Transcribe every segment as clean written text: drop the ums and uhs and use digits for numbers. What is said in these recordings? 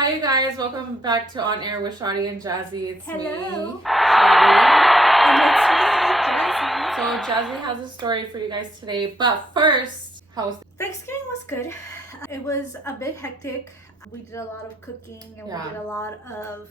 Hi, you guys. Welcome back to On Air with Shawty and Jazzy. It's me, Hello. Shawty. And it's me, Jazzy. So, Jazzy has a story for you guys today. But first, how was Thanksgiving was good. It was a bit hectic. We did a lot of cooking and we did a lot of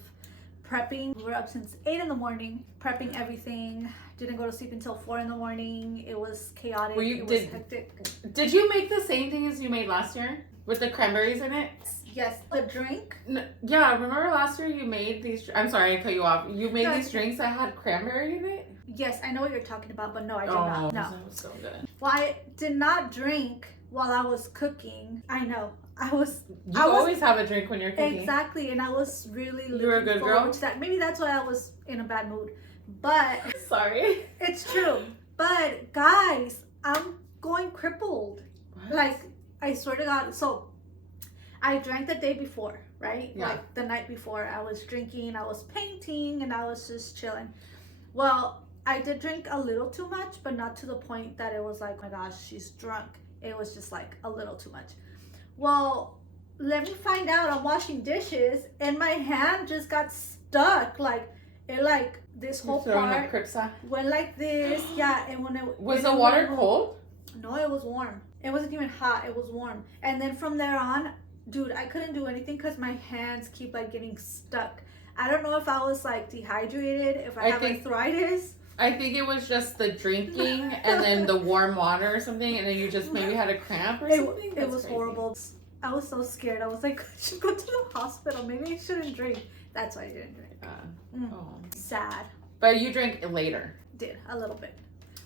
prepping. We were up since 8 in the morning, prepping everything. Didn't go to sleep until 4 in the morning. It was chaotic. It was hectic. Did you make the same thing as you made last year? With the cranberries in it? Yes, the drink. Yeah, remember last year you made these... I'm sorry, I cut you off. You made these drinks that had cranberry in it? Yes, I know what you're talking about, but no, I did not. No. That was so good. Well, I did not drink while I was cooking. I know. You always have a drink when you're cooking. Exactly, and I was really looking You're a good girl to that. Maybe that's why I was in a bad mood. But sorry. It's true. But guys, I'm going crippled. What? Like, I swear to God. So I drank the day before, right? Yeah. Like the night before, I was drinking, I was painting, and I was just chilling. Well, I did drink a little too much, but not to the point that it was like, oh my gosh, she's drunk. It was just like a little too much. Well, let me find out. I'm washing dishes, and my hand just got stuck. Like, it like this whole part went like this. Yeah, and when it was the water cold? No, it was warm. It wasn't even hot. It was warm. And then from there on, dude, I couldn't do anything because my hands keep like getting stuck. I don't know if I was like dehydrated, if I have arthritis. I think it was just the drinking and then the warm water or something, and then you just maybe had a cramp or something. It was horrible. I was so scared. I was like, I should go to the hospital. Maybe I shouldn't drink. That's why I didn't drink. Sad. But you drank later. Did a little bit.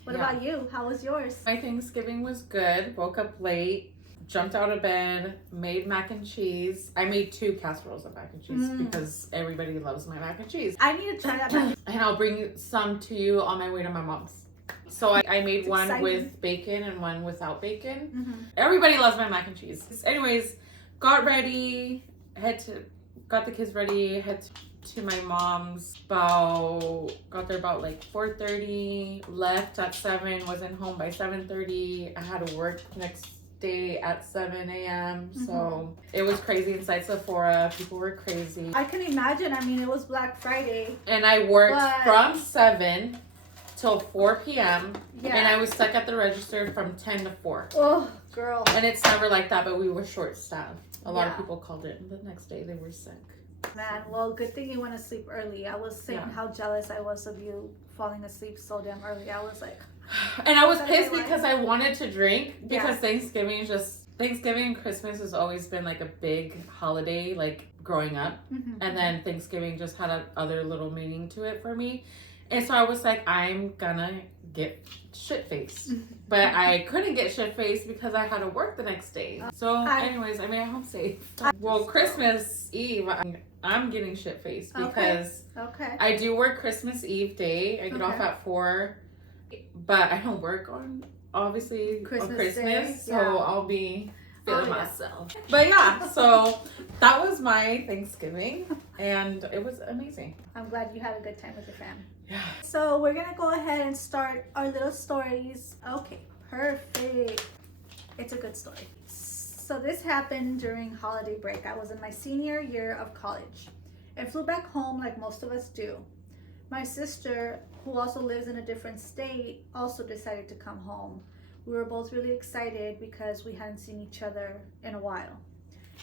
What about you? How was yours? My Thanksgiving was good. Woke up late, jumped out of bed, made mac and cheese. I made 2 casseroles of mac and cheese because everybody loves my mac and cheese. I need to try that mac. And I'll bring some to you on my way to my mom's. So I made one with bacon and one without bacon. Everybody loves my mac and cheese. Anyways, got ready, got the kids ready, head to my mom's. Got there about like 4:30, left at 7, wasn't home by 7:30. I had to work next day at 7 a.m. So it was crazy inside Sephora. People were crazy. I can imagine. I mean, it was Black Friday. And I worked from 7 till 4 p.m. Yeah. And I was stuck at the register from 10 to 4. Oh, girl. And it's never like that, but we were short-staffed. A lot of people called it, and the next day they were sick. Man, well, good thing you went to sleep early. I was saying how jealous I was of you falling asleep so damn early. I was like... And I was pissed because I wanted to drink because Thanksgiving and Christmas has always been like a big holiday, like growing up. And then Thanksgiving just had other little meaning to it for me. And so I was like, I'm gonna get shit-faced. But I couldn't get shit-faced because I had to work the next day. So anyways, I made it home safe. Well, Christmas Eve, I'm getting shit-faced because I do work Christmas Eve day. I get off at 4, but I don't work on, obviously, Christmas Day, so I'll be feeling myself. But yeah, so that was my Thanksgiving, and it was amazing. I'm glad you had a good time with your fam. Yeah. So we're gonna go ahead and start our little stories. Okay, perfect. It's a good story. So this happened during holiday break. I was in my senior year of college and flew back home like most of us do. My sister, who also lives in a different state, also decided to come home. We were both really excited because we hadn't seen each other in a while.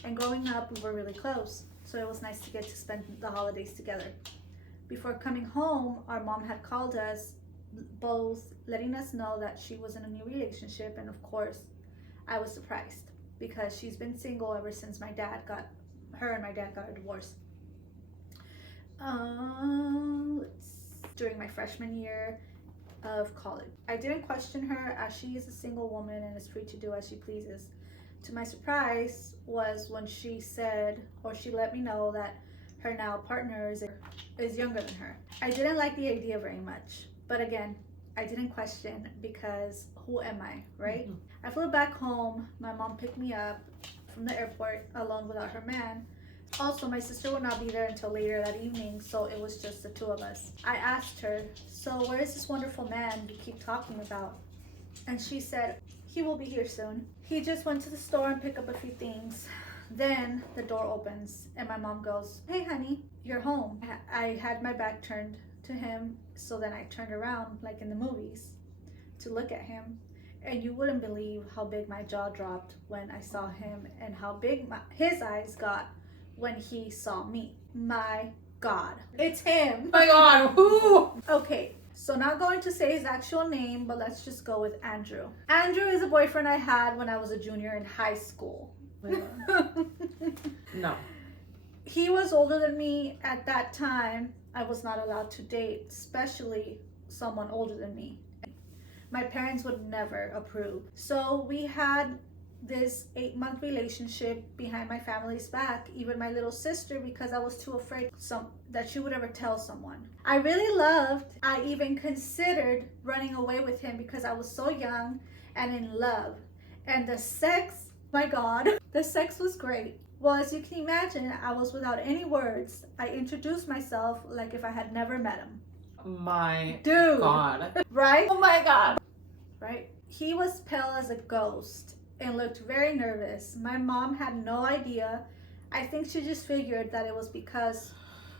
And growing up, we were really close, so it was nice to get to spend the holidays together. Before coming home, our mom had called us, both letting us know that she was in a new relationship, and of course, I was surprised because she's been single ever since her and my dad got a divorce. During my freshman year of college. I didn't question her as she is a single woman and is free to do as she pleases. To my surprise was when she said, or she let me know that her now partner is younger than her. I didn't like the idea very much, but again, I didn't question because who am I, right? I flew back home. My mom picked me up from the airport alone without her man. Also, my sister would not be there until later that evening, so it was just the 2 of us. I asked her, so where is this wonderful man you keep talking about? And she said, he will be here soon. He just went to the store and picked up a few things. Then the door opens and my mom goes, "Hey honey, you're home." I had my back turned to him, so then I turned around like in the movies to look at him, and you wouldn't believe how big my jaw dropped when I saw him and how big his eyes got when he saw me. My God, it's him. Oh my God, who? Okay, so not going to say his actual name, but let's just go with Andrew. Andrew is a boyfriend I had when I was a junior in high school. No. He was older than me at that time. I was not allowed to date, especially someone older than me. My parents would never approve. So we had this 8-month relationship behind my family's back, even my little sister, because I was too afraid that she would ever tell someone. I really loved, I even considered running away with him because I was so young and in love. And the sex, my God, the sex was great. Well, as you can imagine, I was without any words. I introduced myself like if I had never met him. My Dude. God. Right? Oh my God. Right? He was pale as a ghost and looked very nervous. My mom had no idea. I think she just figured that it was because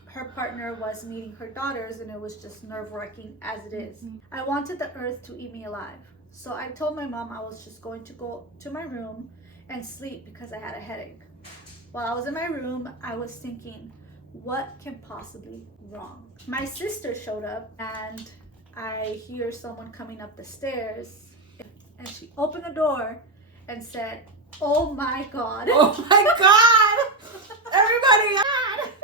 her partner was meeting her daughters and it was just nerve-wracking as it is. I wanted the earth to eat me alive. So I told my mom I was just going to go to my room and sleep because I had a headache. While I was in my room, I was thinking, what can possibly be wrong? My sister showed up and I hear someone coming up the stairs, and she opened the door and said, "Oh my God." Oh my God. Everybody.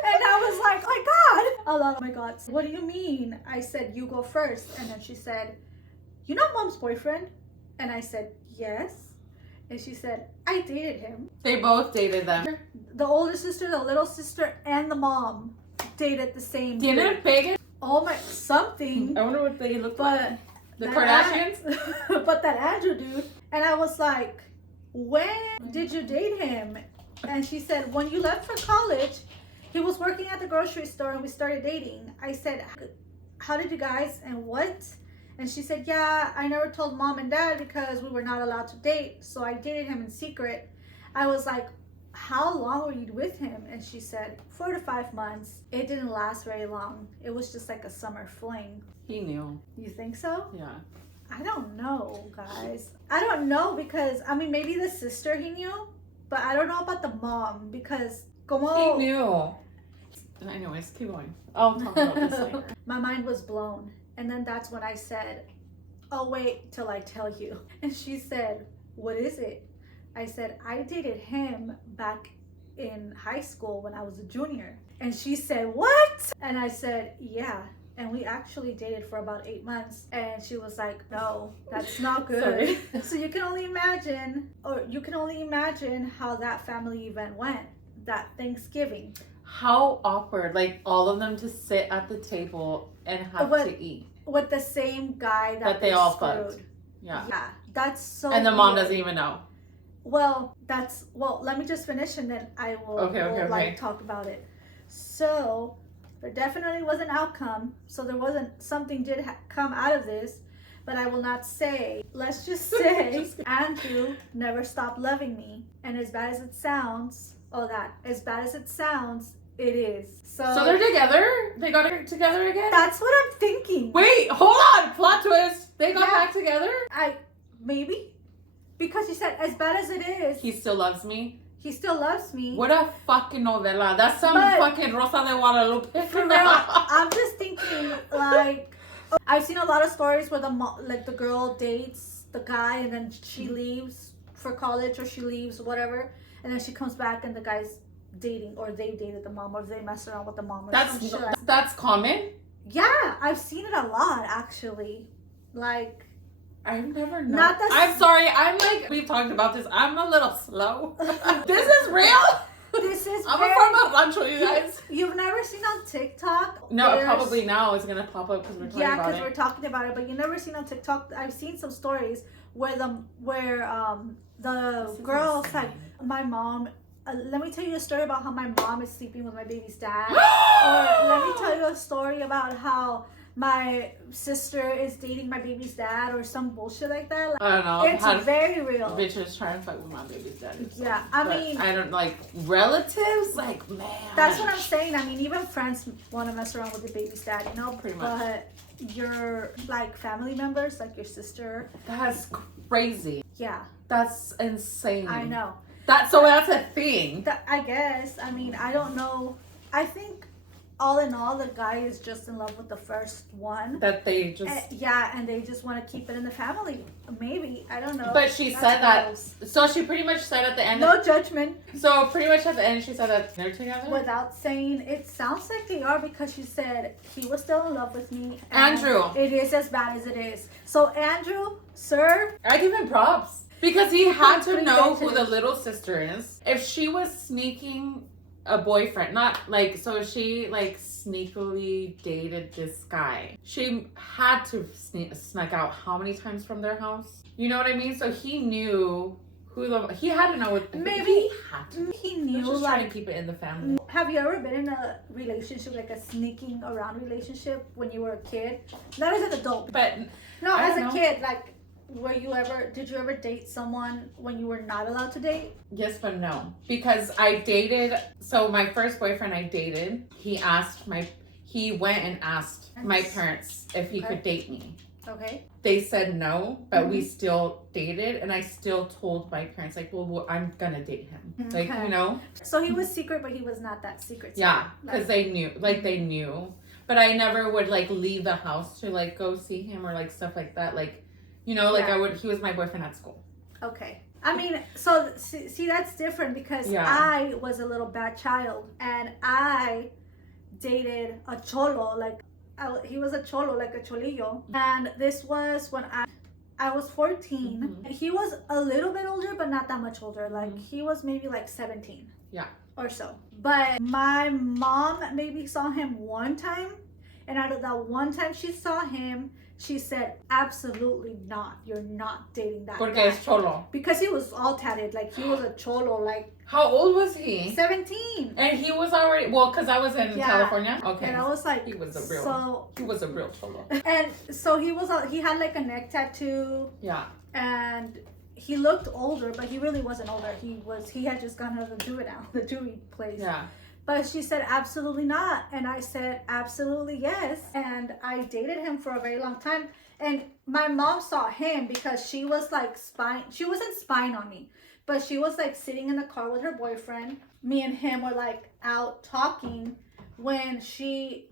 And I was like, "Oh my God." Oh my God. "What do you mean?" I said, "You go first." And then she said, "You know Mom's boyfriend?" And I said, "Yes." And she said, "I dated him." They both dated them. The older sister, the little sister, and the mom dated the same dude. Dinner bacon? Oh my, something. I wonder what they look But like. The that Kardashians? but that Andrew dude. And I was like, "When did you date him?" And she said, "When you left for college, he was working at the grocery store and we started dating." I said, "How did you guys and what?" And she said, "Yeah, I never told Mom and Dad because we were not allowed to date. So I dated him in secret." I was like, "How long were you with him?" And she said, 4 to 5 months. It didn't last very long. It was just like a summer fling. He knew. You think so? Yeah. I don't know, guys. I don't know because, I mean, maybe the sister he knew, but I don't know about the mom because He knew. Anyways, keep going. I'll talk about this later. My mind was blown. And then that's when I said, "Oh, wait till I tell you." And she said, "What is it?" I said, "I dated him back in high school when I was a junior." And she said, "What?" And I said, "Yeah. And we actually dated for about 8 months." And she was like, "No, that's not good." Sorry. So you can only imagine how that family event went, that Thanksgiving. How awkward. Like, all of them to sit at the table and have to eat. With the same guy that they all screwed. fucked. Yeah. Yeah, that's so And the mom weird. doesn't even know. Well, let me just finish and then I will, Okay. talk about it. So, there definitely was an outcome. So there wasn't, something did come out of this, but I will not say. Let's just say Andrew never stopped loving me. And as bad as it sounds, it is. So they're together? They got together again? That's what I'm thinking. Wait, hold on. Plot twist. They got back together? Maybe. Because he said, as bad as it is, He still loves me. he still loves me. What a fucking novela. That's some But- fucking Rosa de Guadalupe. For real, I'm just thinking, like, I've seen a lot of stories where the girl dates the guy and then she leaves for college or she leaves whatever, and then she comes back and the guy's dating, or they dated the mom, or they messed around with the mom, or some shit. That's common? Yeah, I've seen it a lot actually. Like, I've never known. Not the- I'm sorry. I'm like, we've talked about this. I'm a little slow. This is real? this is I'm very, from a rancho, you guys. You've never seen on TikTok? No, there's- probably now it's going to pop up because we're talking Yeah, about because it. we're talking about it, but you never seen on TikTok. I've seen some stories where the girl's like, my mom let me tell you a story about how my mom is sleeping with my baby's dad. Or let me tell you a story about how my sister is dating my baby's dad or some bullshit like that. Like, I don't know. it's very real. Bitches trying to fuck with my baby's dad. Yeah, I mean, I don't like relatives. Like, man, that's what I'm saying. I mean, even friends want to mess around with the baby's dad, you know. Pretty much. But your like family members, like your sister. That's crazy. Yeah. That's insane. I know. That's a thing. I guess. I mean, I don't know. I think all in all, the guy is just in love with the first one. That they just... and they just want to keep it in the family. Maybe. I don't know. But she said that... So she pretty much said at the end... No judgment. So pretty much at the end, she said that they're together? Without saying, it sounds like they are, because she said he was still in love with me. Andrew. It is as bad as it is. So Andrew, sir... I give him props. Because he had to know who the little sister is. If she was sneaking... a boyfriend, not like, so she like sneakily dated this guy. She had to snuck out how many times from their house? You know what I mean? So he knew he had to know what. Maybe he knew. Just like, trying to keep it in the family. Have you ever been in a relationship, like a sneaking around relationship when you were a kid? Not as an adult, but no, as a kid, like. Did you ever date someone when you were not allowed to date? Yes, but no. Because so my first boyfriend I dated, he went and asked my parents if he could date me. Okay. They said no, but we still dated, and I still told my parents, like, well, I'm gonna date him. Like, you know? So he was secret, but he was not that secret. Yeah, because they knew. But I never would, like, leave the house to, like, go see him or, like, stuff like that. Like, you know, like he was my boyfriend at school. Okay. I mean, so see that's different because I was a little bad child and I dated a cholo, like he was a cholo, like a cholillo. And this was when I was 14. Mm-hmm. He was a little bit older, but not that much older. Like he was maybe like 17. Yeah. Or so. But my mom maybe saw him one time. And out of that one time she saw him, she said, absolutely not. You're not dating that Porque guy. es cholo. Because he was all tatted. Like, he was a cholo. Like, how old was he? 17. And he was already, well, because I was in California. Okay. And I was like, he was a real cholo. And so he had like a neck tattoo. Yeah. And he looked older, but he really wasn't older. He had just gone out of the juvie place. Yeah. But she said, absolutely not. And I said, absolutely yes. And I dated him for a very long time. And my mom saw him because she was like she wasn't spying on me, but she was like sitting in the car with her boyfriend. Me and him were like out talking when she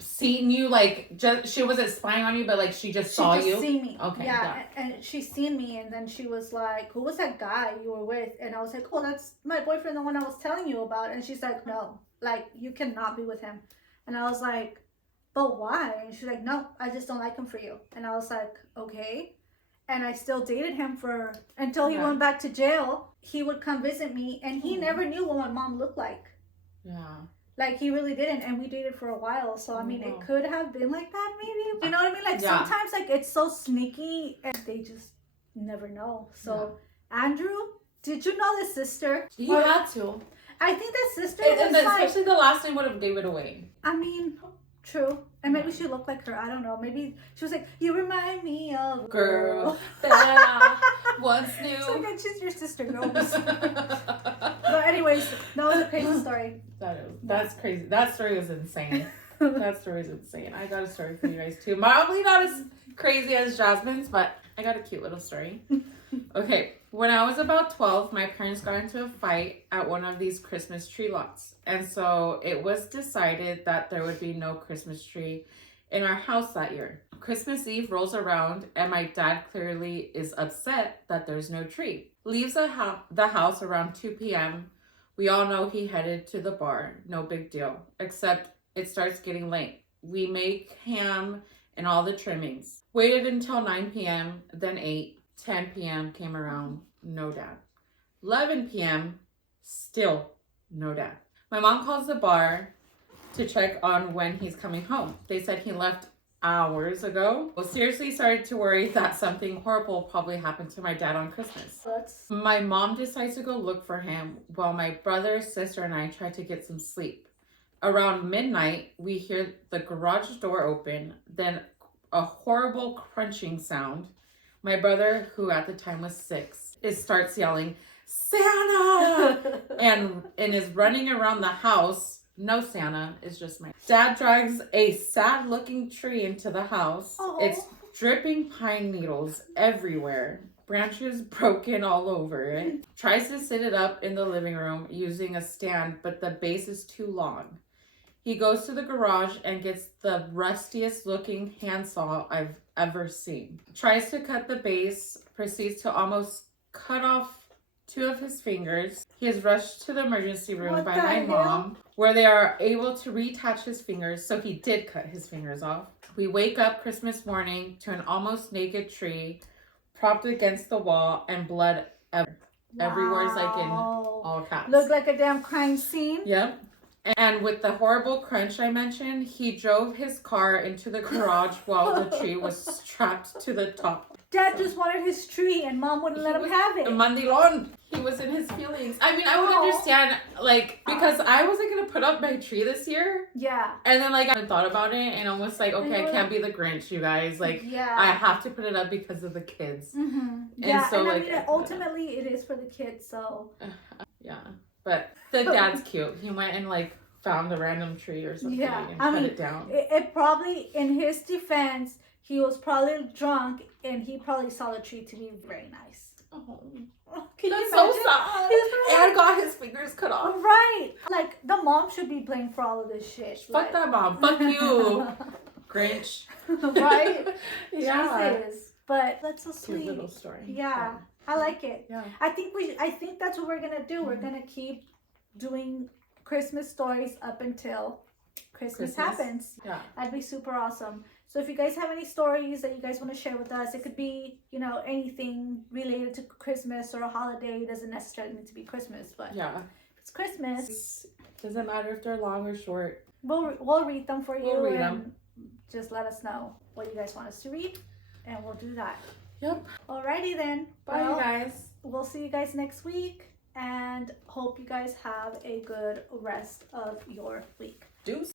seen you, like she wasn't spying on you, but like she just saw you. She just seen me. Okay. Yeah, and she seen me, and then she was like, "Who was that guy you were with?" And I was like, "Oh, that's my boyfriend, the one I was telling you about." And she's like, "No, like you cannot be with him." And I was like, "But why?" And she's like, "No, I just don't like him for you." And I was like, "Okay." And I still dated him until he went back to jail. He would come visit me, and he never knew what my mom looked like. Yeah. Like, he really didn't, and we dated for a while, so, I mean, it could have been like that, maybe. You know what I mean? Like, sometimes, like, it's so sneaky, and they just never know. So, Andrew, did you know the sister? You had to. I think the sister especially the last name would have gave it away. I mean, true. And maybe she looked like her. I don't know. Maybe she was like, you remind me of a girl that I once knew. It's like, she's your sister, girl. But anyways, that was a crazy story. That's crazy. That story was insane. That story is insane. I got a story for you guys too. Probably not as crazy as Jasmine's, but I got a cute little story. Okay. When I was about 12, my parents got into a fight at one of these Christmas tree lots. And so it was decided that there would be no Christmas tree in our house that year. Christmas Eve rolls around and my dad clearly is upset that there's no tree. Leaves the house around 2 p.m. We all know he headed to the bar. No big deal. Except it starts getting late. We make ham and all the trimmings. Waited until 9 p.m., then 8. 10 p.m. came around, no dad. 11 p.m., still no dad. My mom calls the bar to check on when he's coming home. They said he left hours ago. Well, seriously started to worry that something horrible probably happened to my dad on Christmas. My mom decides to go look for him while my brother, sister, and I try to get some sleep. Around midnight, we hear the garage door open, then a horrible crunching sound. My brother, who at the time was 6, starts yelling, Santa! and is running around the house. No Santa, it's just my dad drags a sad looking tree into the house. Oh. It's dripping pine needles everywhere. Branches broken all over it. Tries to sit it up in the living room using a stand, but the base is too long. He goes to the garage and gets the rustiest looking handsaw I've ever seen. Tries to cut the base, proceeds to almost cut off 2 of his fingers. He is rushed to the emergency room by my mom, where they are able to reattach his fingers, so he did cut his fingers off. We wake up Christmas morning to an almost naked tree propped against the wall and blood everywhere's like in all caps. Looked like a damn crime scene. Yep. And with the horrible crunch I mentioned, he drove his car into the garage while the tree was strapped to the top. Dad just wanted his tree and mom wouldn't let him have it. Mandilon. He was in his feelings. I mean, I would understand, like, because I wasn't going to put up my tree this year. Yeah. And then, like, I thought about it and almost like, okay, I can't be the Grinch, you guys. Like, I have to put it up because of the kids. Mm-hmm. And so, and like, I mean, ultimately, it is for the kids, so. Yeah. But the dad's cute. He went and, like, found a random tree or something and cut it down. It probably, in his defense, he was probably drunk and he probably saw the tree to be very nice. Oh, that's so sad. And got his fingers cut off. Right. Like, the mom should be blamed for all of this shit. Fuck that mom. Fuck you. Grinch. Right? Yeah. Jesus. But that's so sweet. Cute little story. Yeah. I like it. Yeah. I think that's what we're gonna do. We're gonna keep doing Christmas stories up until Christmas happens. Yeah. That'd be super awesome. So if you guys have any stories that you guys want to share with us, it could be, you know, anything related to Christmas or a holiday. It doesn't necessarily need to be Christmas, but it's Christmas. Doesn't matter if they're long or short. We'll read them for you. We'll read and them. Just let us know what you guys want us to read, and we'll do that. Yep. Alrighty then. Bye, you guys. We'll see you guys next week, and hope you guys have a good rest of your week. Deuce.